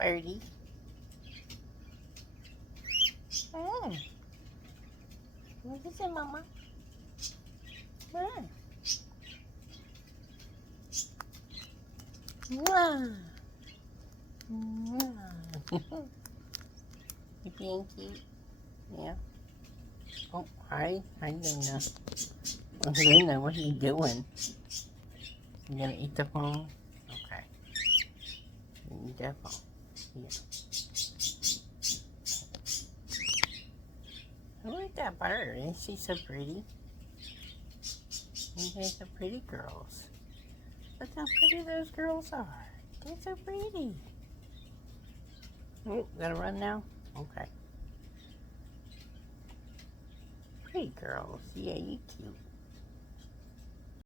birdie. Mm. What is it, Mama? Mm. Mwah. Mwah. You being cute? Yeah. Oh, hi. Hi, Luna. Oh, Luna, what are you doing? You gonna eat the phone? Okay. You eat that phone. Yeah. I like that bird. Isn't she so pretty? You guys are pretty girls. Look how pretty those girls are. They're so pretty. Oh, gotta run now? Okay. Pretty girls. Yeah, you cute.